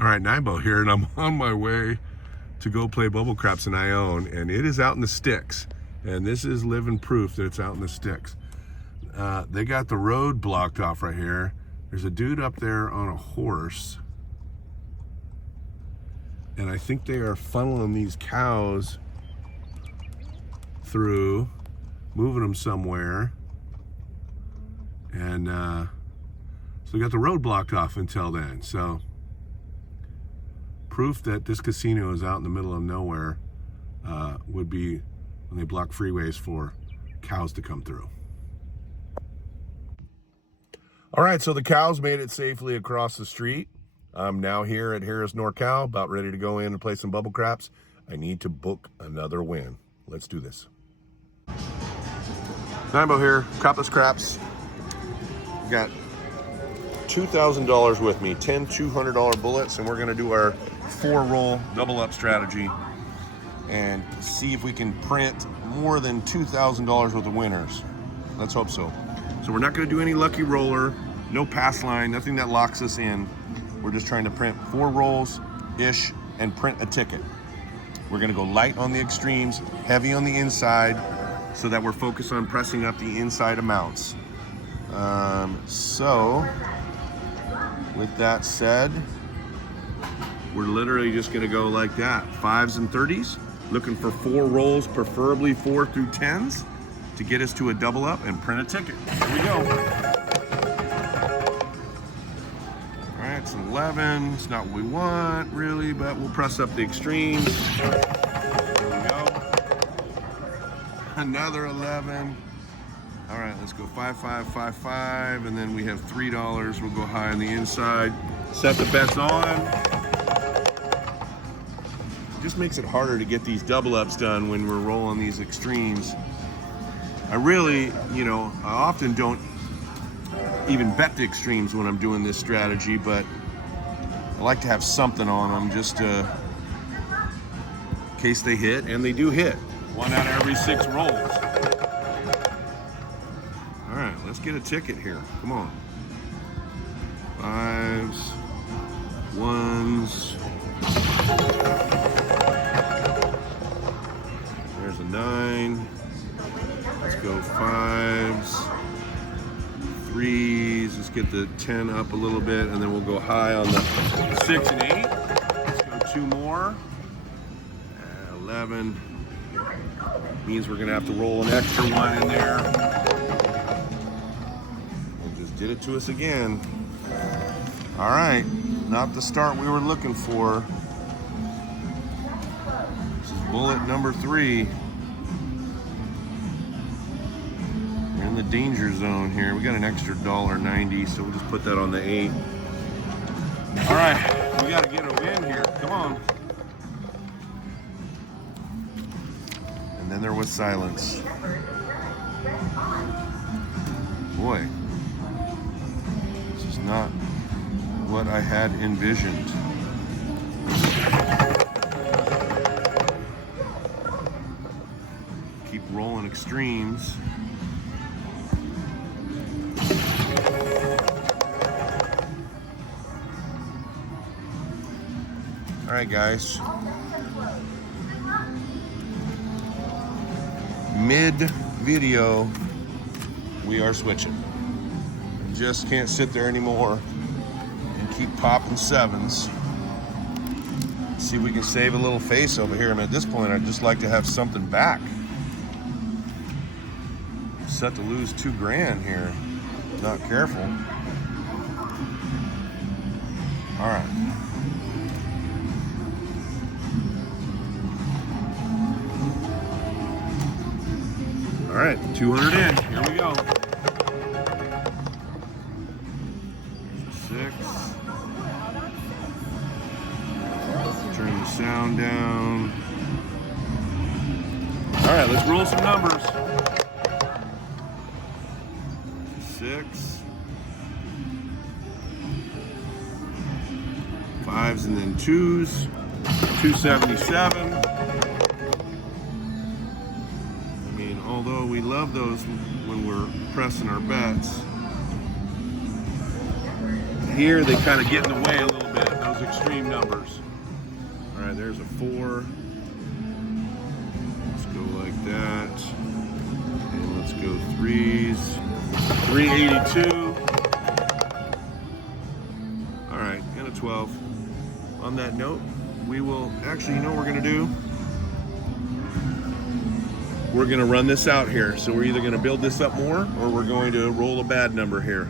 All right, Nimbo here, and I'm on my way to go play bubble craps in Ione, and it is out in the sticks. And this is living proof that it's out in the sticks. They got the road blocked off right here. There's a dude up there on a horse. And I think they are funneling these cows through, moving them somewhere. And so we got the road blocked off until then. So proof that this casino is out in the middle of nowhere would be when they block freeways for cows to come through. All right, so the cows made it safely across the street. I'm now here at Harris NorCal, about ready to go in and play some bubble craps. I need to book another win. Let's do this. Nimbo here, Crapless Craps. Got $2,000 with me, 10 $200 bullets, and we're gonna do our 4-roll double up strategy and see if we can print more than $2,000 worth of winners. Let's hope so. So we're not gonna do any lucky roller, no pass line, nothing that locks us in. We're just trying to print 4 rolls-ish and print a ticket. We're gonna go light on the extremes, heavy on the inside, so that we're focused on pressing up the inside amounts. So, with that said, we're literally just gonna go like that. 5s and 30s, looking for 4 rolls, preferably 4 through 10s, to get us to a double up and print a ticket. Here we go. All right, it's an 11. It's not what we want, really, but we'll press up the extremes. There we go. Another 11. All right, let's go 5, 5, 5, 5, and then we have $3. We'll go high on the inside. Set the bets on. It just makes it harder to get these double ups done when we're rolling these extremes. I really, I often don't even bet the extremes when I'm doing this strategy, but I like to have something on them just in case they hit, and they do hit. 1 out of every 6 rolls. All right, let's get a ticket here. Come on. 5s, 1s. There's a 9. Let's go 5s, 3s. Let's get the 10 up a little bit, and then we'll go high on the 6 and 8. Let's go 2 more. 11. Means we're gonna have to roll an extra 1 in there. It just did it to us again. All right, not the start we were looking for. This is bullet number 3. We're in the danger zone here. We got an extra $1.90, so we'll just put that on the 8. All right, we gotta get a win here. Come on. And then there was silence. Boy, this is not what I had envisioned. Keep rolling extremes. All right, guys. Mid-video, we are switching. Just can't sit there anymore and keep popping 7s. See if we can save a little face over here. I mean, at this point, I'd just like to have something back. Set to lose $2,000 here. Not careful. All right. All right, 200 in. Here we go. 6. Turn the sound down. All right, let's roll some numbers. 6. 5s and then 2s. 277. Although we love those when we're pressing our bets, here they kind of get in the way a little bit. Those those extreme numbers. All right, there's a 4. Let's go like that. And let's go 3s. 382. All right, and a 12. On that note, we will actually, you know what we're gonna do? We're gonna run this out here. So we're either gonna build this up more or we're going to roll a bad number here,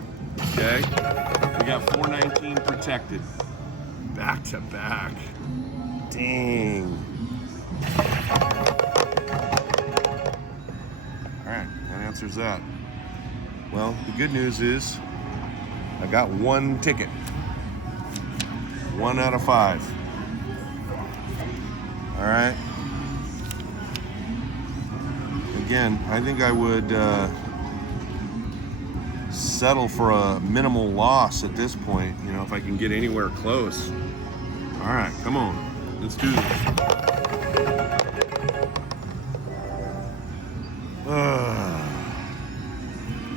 okay? We got 419 protected. Back to back. Dang. All right, that answers that. Well, the good news is I got 1 ticket. 1 out of 5. All right. Again, I think I would settle for a minimal loss at this point, you know, if I can get anywhere close. All right, come on. Let's do this.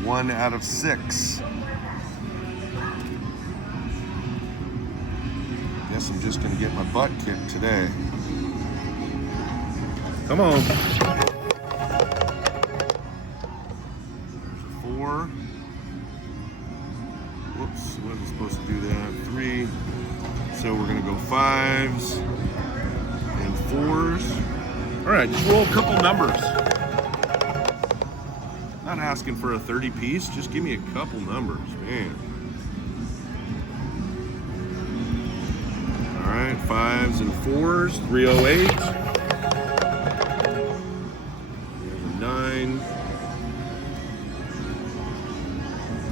1 out of 6. Guess I'm just gonna get my butt kicked today. Come on. There's a 4. Whoops, wasn't supposed to do that. 3. So we're gonna go 5s and 4s. All right, just roll a couple numbers. Not asking for a 30 piece, just give me a couple numbers, man. All right, 5s and 4s, 308. There's a 9.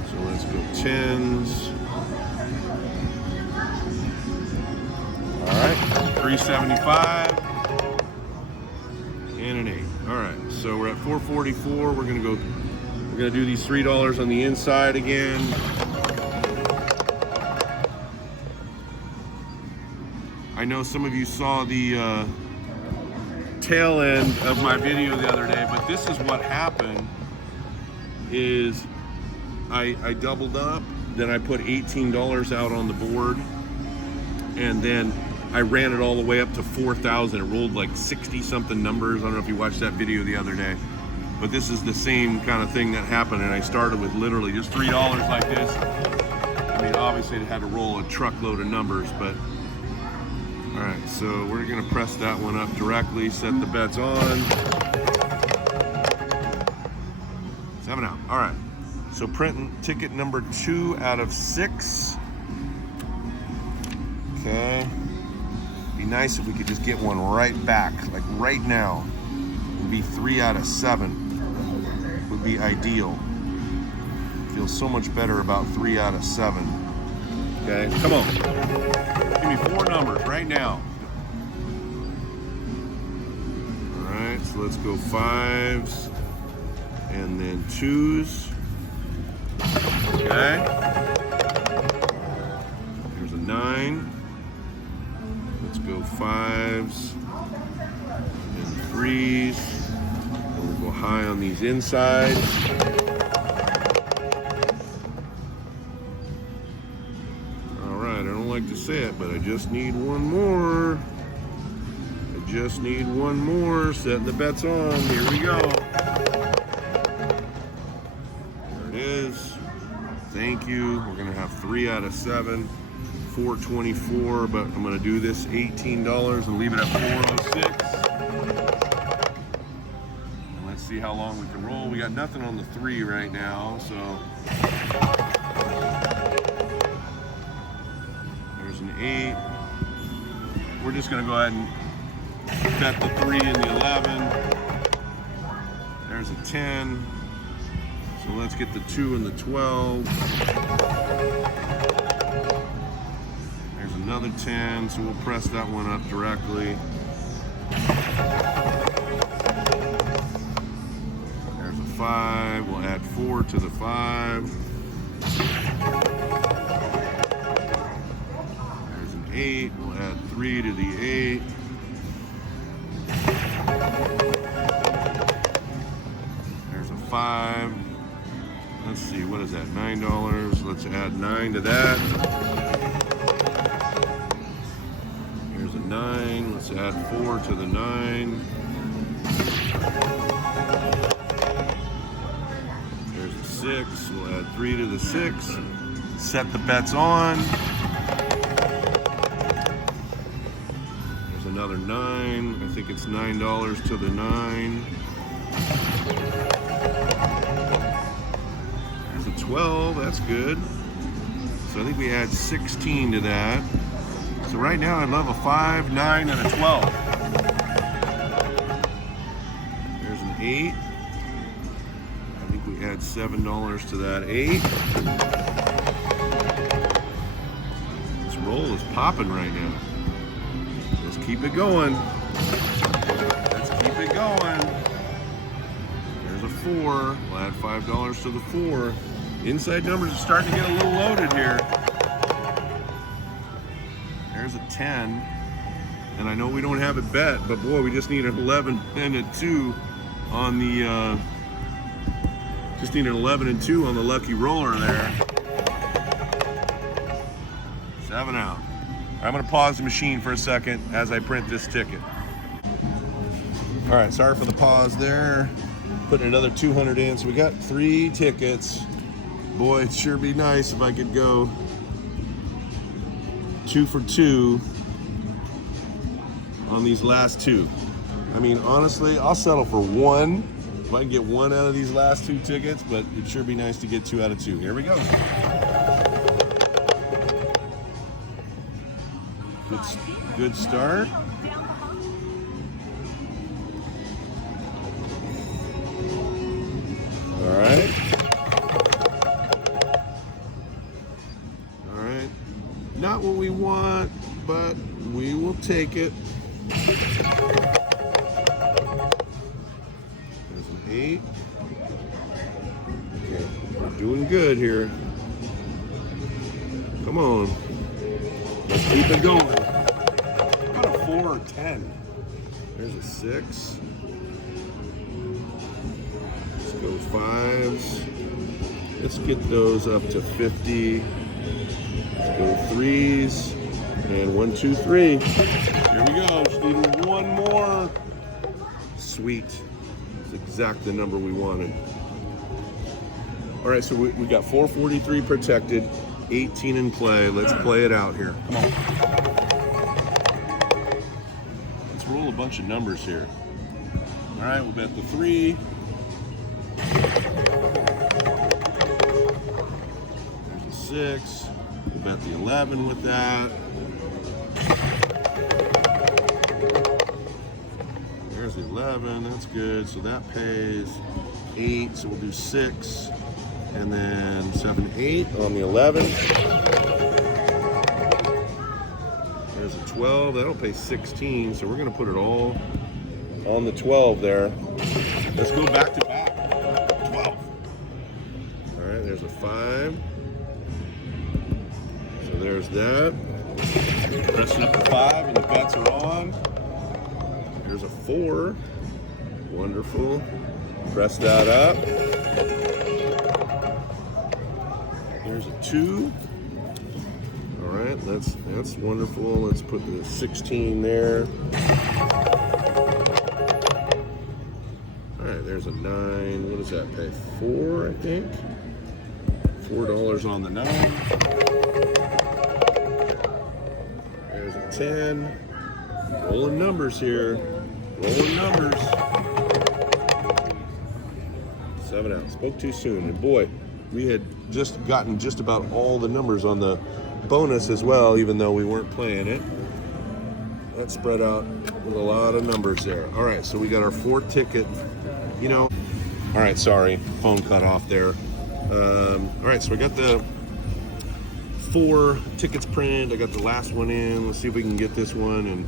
So let's go 10s. All right, 375 and an 8. All right, so we're at 444. We're gonna do these $3 on the inside again. I know some of you saw the tail end of my video the other day, but this is what happened. Is I doubled up, then I put $18 out on the board, and then I ran it all the way up to 4,000. It rolled like 60 something numbers. I don't know if you watched that video the other day, but this is the same kind of thing that happened. And I started with literally just $3 like this. I mean, obviously it had to roll a truckload of numbers, but all right, so we're gonna press that one up directly, set the bets on. 7 out, all right. So printing ticket number 2 out of 6. Okay. Be nice if we could just get one right back, like right now. Would be 3 out of 7. Would be ideal. Feel so much better about 3 out of 7. Okay, come on. Give me 4 numbers right now. All right, so let's go 5s and then 2s. Okay. Here's a 9. Let's go 5s and 3s. And we'll go high on these insides. All right, I don't like to say it, but I just need one more. I just need one more. Setting the bets on. Here we go. There it is. Thank you. We're gonna have 3 out of 7. 424, but I'm gonna do this $18 and leave it at 406. And let's see how long we can roll. We got nothing on the 3 right now, so there's an 8. We're just gonna go ahead and bet the 3 and the 11. There's a 10. So let's get the 2 and the 12. Another 10, so we'll press that one up directly. There's a 5, we'll add 4 to the 5. There's an 8, we'll add 3 to the 8. There's a 5. Let's see, what is that, $9? Let's add 9 to that. Add 4 to the 9. There's a 6. We'll add 3 to the 6. Set the bets on. There's another 9. I think it's $9 to the 9. There's a 12. That's good. So I think we add 16 to that. So right now I'd love a 5, 9, and a 12. There's an 8. I think we add $7 to that 8. This roll is popping right now. Let's keep it going. Let's keep it going. There's a 4. We'll add $5 to the 4. Inside numbers are starting to get a little loaded here. There's a 10. And I know we don't have it bet, but boy, we just need an 11 and a 2 on the, just need an 11 and 2 on the lucky roller there. 7 out. I'm gonna pause the machine for a second as I print this ticket. All right, sorry for the pause there. Putting another 200 in, so we got 3 tickets. Boy, it'd sure be nice if I could go 2 for 2 on these last 2. I mean, honestly, I'll settle for 1 if I can get 1 out of these last 2 tickets, but it'd sure be nice to get 2 out of 2. Here we go. Good start. All right. All right. Not what we want, but we will take it. There's an 8. Okay, we're doing good here. Come on. Let's keep it going. How about a 4 or 10? There's a 6. Let's go 5s. Let's get those up to 50. Let's go 3s. And 1, 2, 3. Here we go. Just need 1 more. Sweet. It's exactly the number we wanted. All right, so we got 443 protected, 18 in play. Let's play it out here. Come on. Let's roll a bunch of numbers here. All right, we'll bet the 3. There's a 6. We'll bet the 11 with that. There's the 11. That's good. So that pays 8. So we'll do 6. And then 7, 8 on the 11. There's a 12. That'll pay 16. So we're going to put it all on the 12 there. Let's go back to back. 12. All right, there's a 5. So there's that. Pressing up the 5 and the bets are on. There's a 4. Wonderful. Press that up. There's a 2. All right, that's wonderful. Let's put the 16 there. All right, there's a 9. What does that pay? 4, I think. $4 on the 9. There's a 10. Rolling numbers here. Rolling numbers. 7 out. Spoke too soon. And boy, we had just gotten just about all the numbers on the bonus as well, even though we weren't playing it. That spread out with a lot of numbers there. All right, so we got our 4th ticket. You know, all right, sorry, phone cut off there. All right, so I got the 4 tickets printed. I got the last one in. Let's see if we can get this one and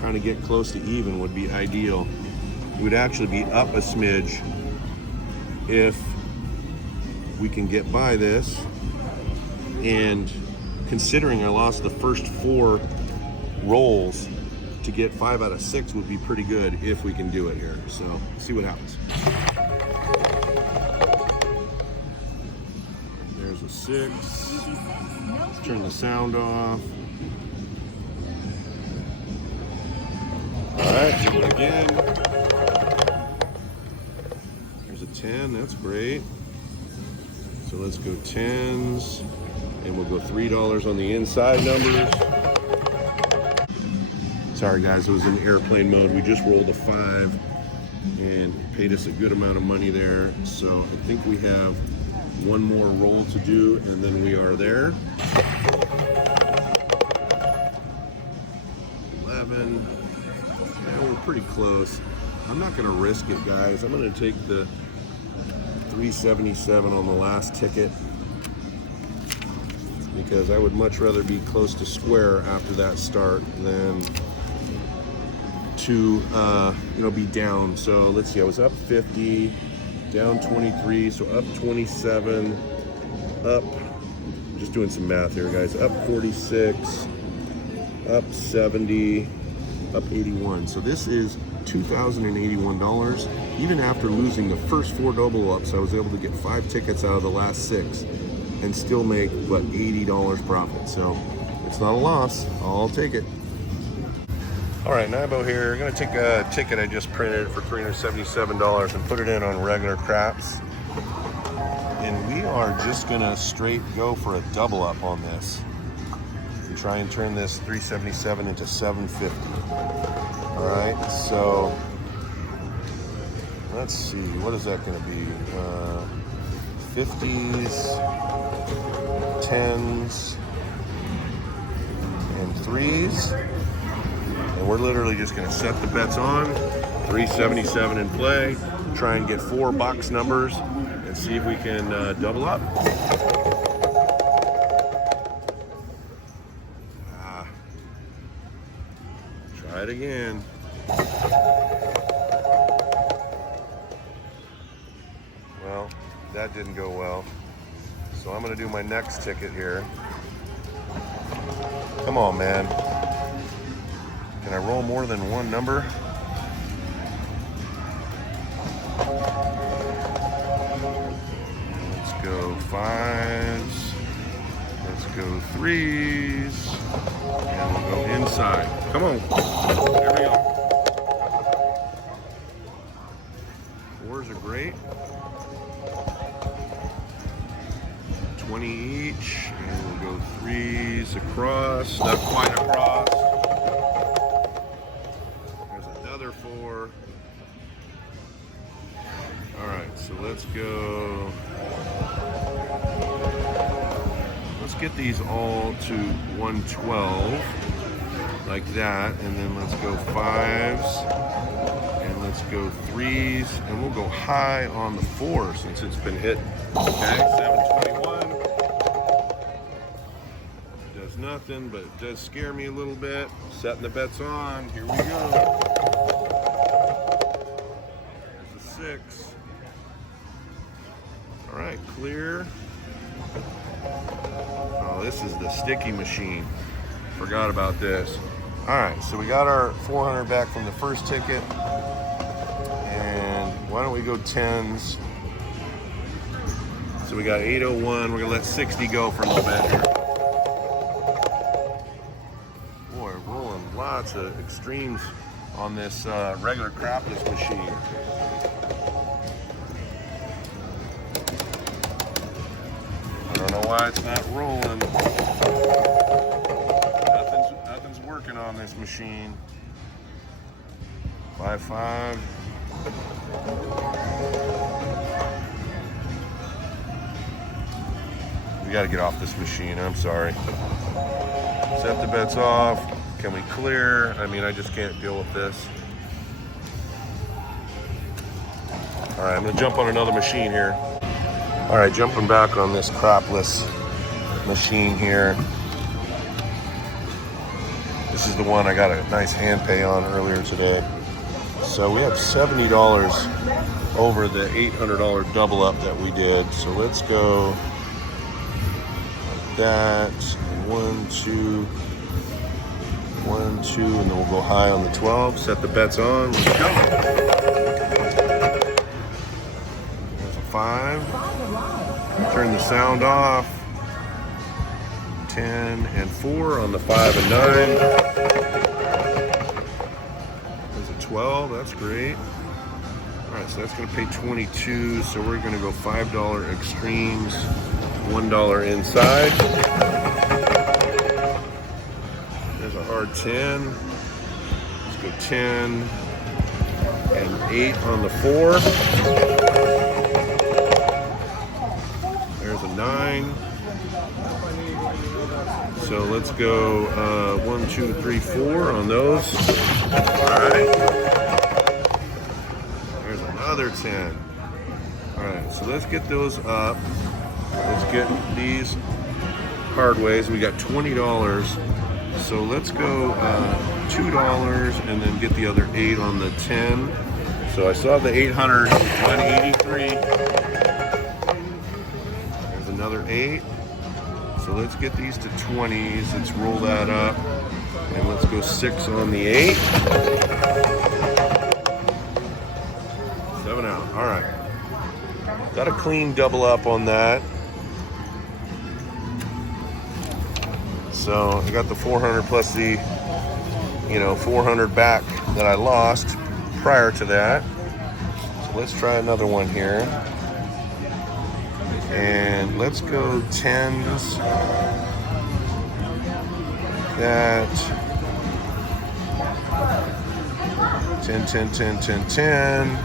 kind of get close to even would be ideal. It would actually be up a smidge if we can get by this. And considering I lost the first 4 rolls, to get 5 out of 6 would be pretty good if we can do it here. So let's see what happens. There's a 6. Let's turn the sound off. Again. There's a 10, that's great. So let's go 10s, and we'll go $3 on the inside numbers. Sorry guys, it was in airplane mode. We just rolled a 5 and paid us a good amount of money there. So I think we have one more roll to do, and then we are there. 11, yeah, we're pretty close. I'm not gonna risk it, guys. I'm gonna take the 377 on the last ticket because I would much rather be close to square after that start than to be down. So let's see, I was up 50, down 23, so up 27, up, just doing some math here guys, up 46, up 70, up 81. So this is $2,081. Even after losing the first 4 double ups, I was able to get 5 tickets out of the last 6 and still make, what, $80 profit. So it's not a loss, I'll take it. All right, Nibo here. I'm gonna take a ticket I just printed for $377 and put it in on regular craps. And we are just gonna straight go for a double up on this and try and turn this 377 into 750. All right, so let's see, what is that gonna be? 50s, 10s, and 3s. And we're literally just gonna set the bets on, 377 in play, try and get 4 box numbers and see if we can double up. Try it again. Well, that didn't go well. So I'm gonna do my next ticket here. Come on, man. Can I roll more than one number? Let's go 5s. Let's go 3s. And we'll go inside. Come on. There we go. 4s are great. 20 each. And we'll go 3s across. Not quite across. 4. All right, so let's go. Let's get these all to 112 like that, and then let's go 5s, and let's go 3s, and we'll go high on the 4 since it's been hit. Okay, 721. Does nothing, but it does scare me a little bit. Setting the bets on. Here we go. 6. All right, clear. Oh, this is the sticky machine. Forgot about this. All right, so we got our 400 back from the first ticket. And why don't we go 10s? So we got 801. We're gonna let 60 go for a little bit here. Boy, rolling lots of extremes on this regular crapless machine. I don't know why it's not rolling. Nothing's working on this machine. 5-5. We got to get off this machine. I'm sorry. Set the bets off. Can we clear? I mean, I just can't deal with this. All right, I'm gonna jump on another machine here. All right, jumping back on this crapless machine here. This is the one I got a nice hand pay on earlier today. So we have $70 over the $800 double up that we did. So let's go like that. 1, 2, 1, 2, and then we'll go high on the 12. Set the bets on. Let's go. There's a 5. Turn the sound off. 10 and 4 on the 5 and 9. There's a 12, that's great. All right, so that's gonna pay 22, so we're gonna go $5 extremes, $1 inside. There's a hard 10. Let's go 10 and 8 on the 4. There's a 9. So let's go 1, 2, 3, 4 on those. All right. There's another 10. All right, so let's get those up. Let's get these hard ways. We got $20. So let's go $2 and then get the other 8 on the 10. So I still have the 800, 183. There's another 8. So let's get these to 20s. Let's roll that up. And let's go 6 on the 8. 7 out. All right. Got a clean double up on that. So I got the 400 plus the, 400 back that I lost prior to that. So let's try another one here. And let's go 10s. That 10, 10, 10, 10, 10.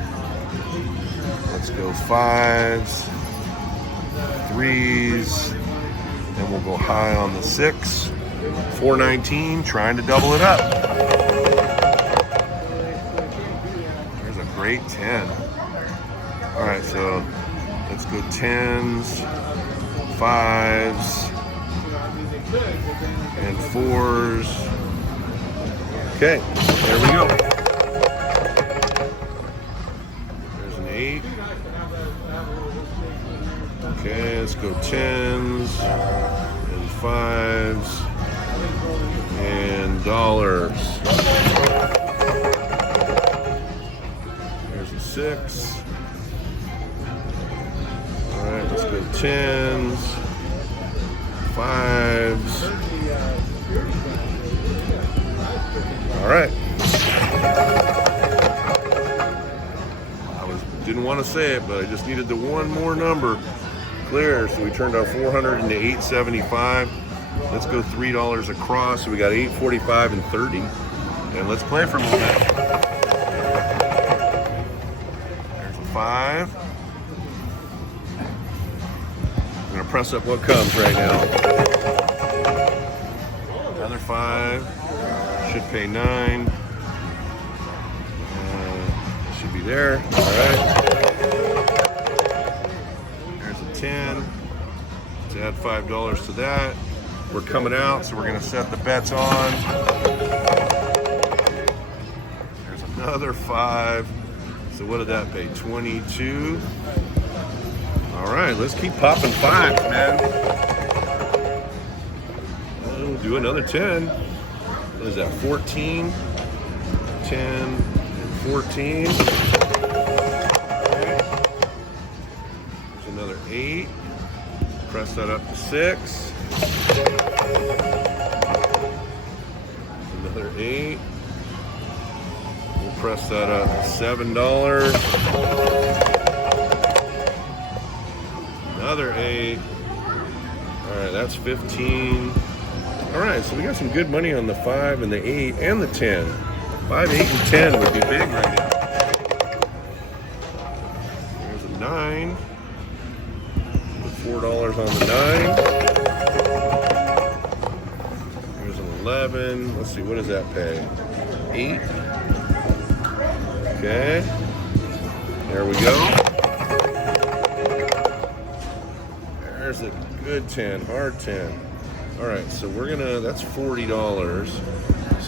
Let's go 5s, 3s, and we'll go high on the 6. 419, trying to double it up. There's a great 10. All right, so let's go 10s, 5s, and 4s. Okay, there we go. There's an 8. Okay, let's go 10s and 5s and dollars. There's a 6. All right, let's go 10s, 5s. All right. Didn't want to say it, but I just needed the one more number clear. So we turned our 400 into 875. Let's go $3 across. So we got 845 and 30. And let's play for a moment. There's a 5. I'm gonna press up what comes right now. Another 5. Should pay 9. Should be there. All right. There's a 10. Let's add $5 to that. We're coming out, so we're gonna set the bets on. There's another 5. So what did that pay? 22. All right, let's keep popping 5s, man. We'll do another 10. What is that? 14, 10, and 14. There's another 8. Press that up to 6. Another 8. We'll press that up to $7. Another 8. All right, that's 15. All right, so we got some good money on the 5 and the 8 and the 10. 5, 8, and 10 would be big right now. There's a 9. Put $4 on the 9. There's an 11. Let's see, what does that pay? 8. Okay. There we go. There's a good 10, hard 10. All right, so that's $40.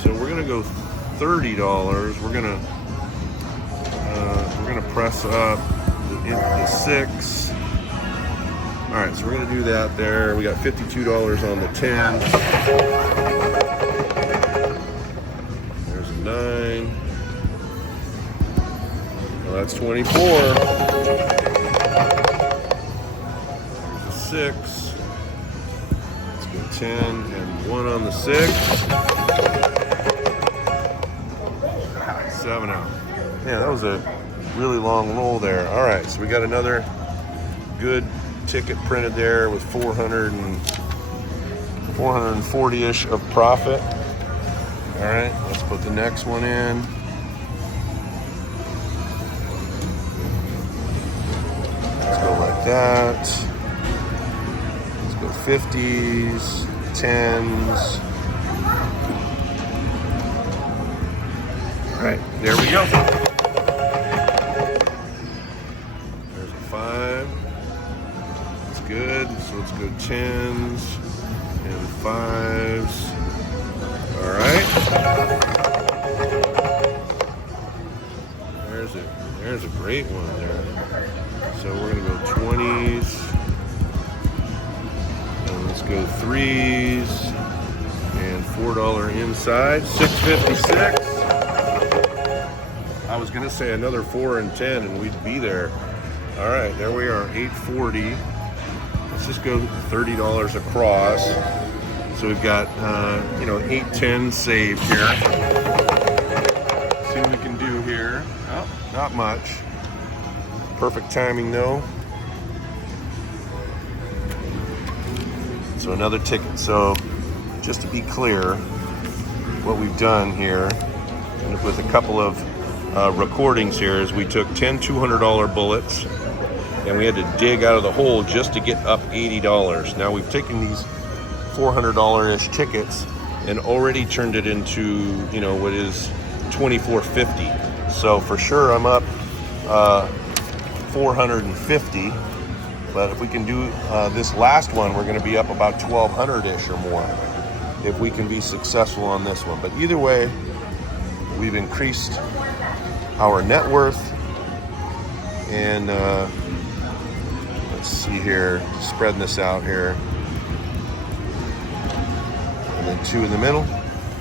So we're gonna go $30. We're gonna press up the 6. All right, so we're gonna do that there. We got $52 on the 10. There's a 9. Well, that's 24. There's a 6. 10 and 1 on the 6. 7 out. Yeah, that was a really long roll there. All right, so we got another good ticket printed there with 440-ish of profit. All right, let's put the next one in. Let's go like that. Let's go 50s, 10s. All right, there we go. There's a 5. That's good. So let's go 10s and 5s. All right. There's a great one there. So we're gonna go 20s. And let's go 3s and $4 inside. 656. I was gonna say another 4 and 10 and we'd be there. All right, there we are, 840. Let's just go $30 across. So we've got, 810 saved here. See what we can do here. Oh, not much. Perfect timing though. So another ticket. So just to be clear, what we've done here with a couple of recordings here is we took 10 $200 bullets and we had to dig out of the hole just to get up $80. Now we've taken these $400-ish tickets and already turned it into, what is $24.50. So for sure I'm up $450. But if we can do this last one, we're going to be up about $1,200-ish or more if we can be successful on this one. But either way, we've increased our net worth. And let's see here, spreading this out here. And then 2 in the middle.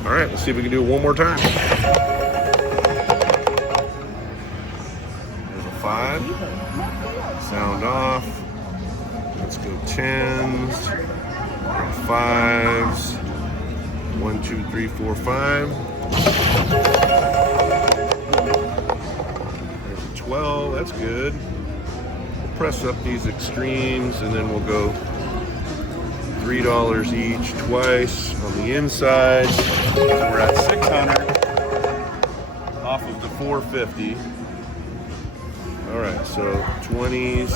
All right, let's see if we can do it one more time. There's a 5. Sound off. Let's go 10s and 5s. 1, 2, 3, 4, 5. There's a 12. That's good. We'll press up these extremes and then we'll go $3 each twice on the inside. So we're at 600 off of the 450. All right, so 20s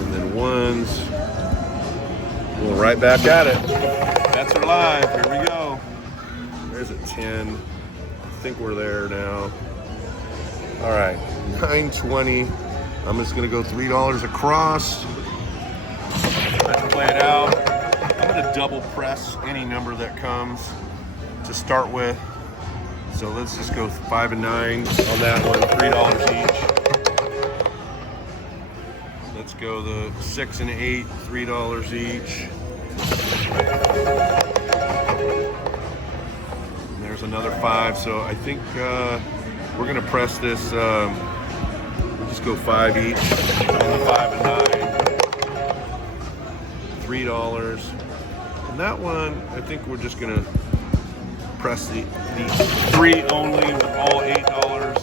and then 1s. We're right back at it. That's our live. Here we go. There's a 10. I think we're there now. All right, 920. I'm just gonna go $3 across. Let's play it out. I'm gonna double press any number that comes to start with. So let's just go 5 and 9 on that one, $3 each. Let's go the 6 and 8, $3 each. And there's another 5. So I think we're gonna press this. We'll just go 5 each on the 5 and 9. $3. And that one, I think we're just gonna press the 3 only with all $8.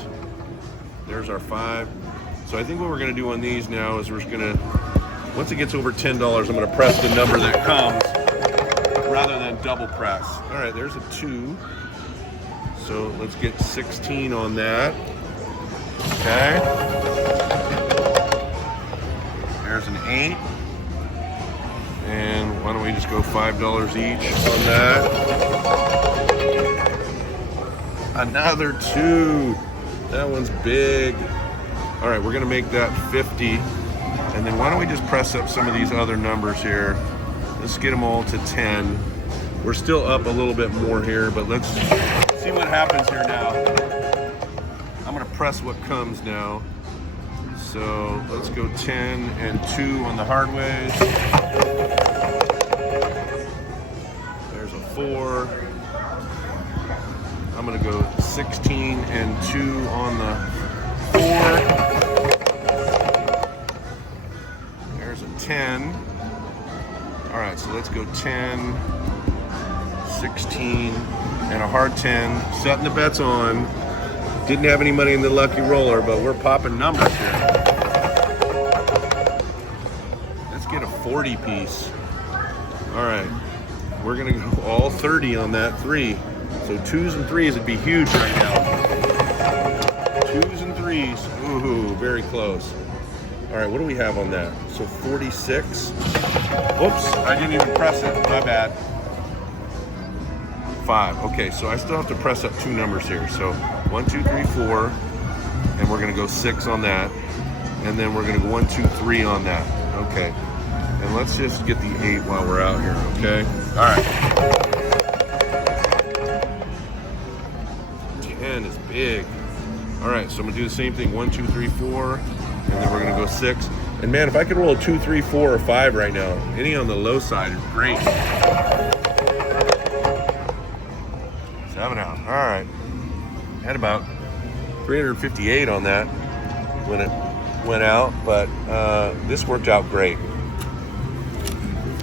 There's our 5. So I think what we're gonna do on these now is we're just gonna, once it gets over $10, I'm gonna press the number that comes rather than double press. All right, there's a 2. So let's get 16 on that. Okay. There's an 8. And why don't we just go $5 each on that? Another 2. That one's big. All right, we're gonna make that 50. And then why don't we just press up some of these other numbers here. Let's get them all to 10. We're still up a little bit more here, but let's see what happens here now. I'm gonna press what comes now. So let's go 10 and 2 on the hard ways. There's a 4. I'm gonna go 16 and 2 on the 4. There's a 10. All right, so let's go 10, 16, and a hard 10. Setting the bets on. Didn't have any money in the lucky roller, but we're popping numbers here. Let's get a 40 piece. All right, we're gonna go all 30 on that 3. So 2s and 3s would be huge right now. 2s and 3s, ooh, very close. All right, what do we have on that? So 46. Whoops, I didn't even press it, my bad. 5, okay, so I still have to press up 2 numbers here. So 1, 2, 3, 4, and we're gonna go 6 on that. And then we're gonna go 1, 2, 3 on that, okay. And let's just get the 8 while we're out here, okay? All right. 10 is big. All right, so I'm gonna do the same thing, 1, 2, 3, 4, and then we're gonna go 6. And man, if I could roll a 2, 3, 4, or 5 right now, any on the low side is great. 7 out, all right. Had about 358 on that when it went out, but this worked out great.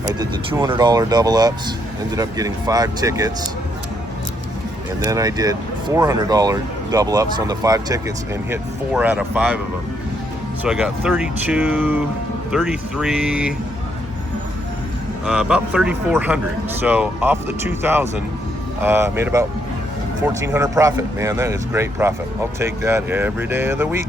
I did the $200 double ups, ended up getting 5 tickets, and then I did $400 double ups on the 5 tickets and hit 4 out of 5 of them. So I got 32, 33, about 3,400. So off the 2,000, made about 1,400 profit. Man, that is great profit. I'll take that every day of the week.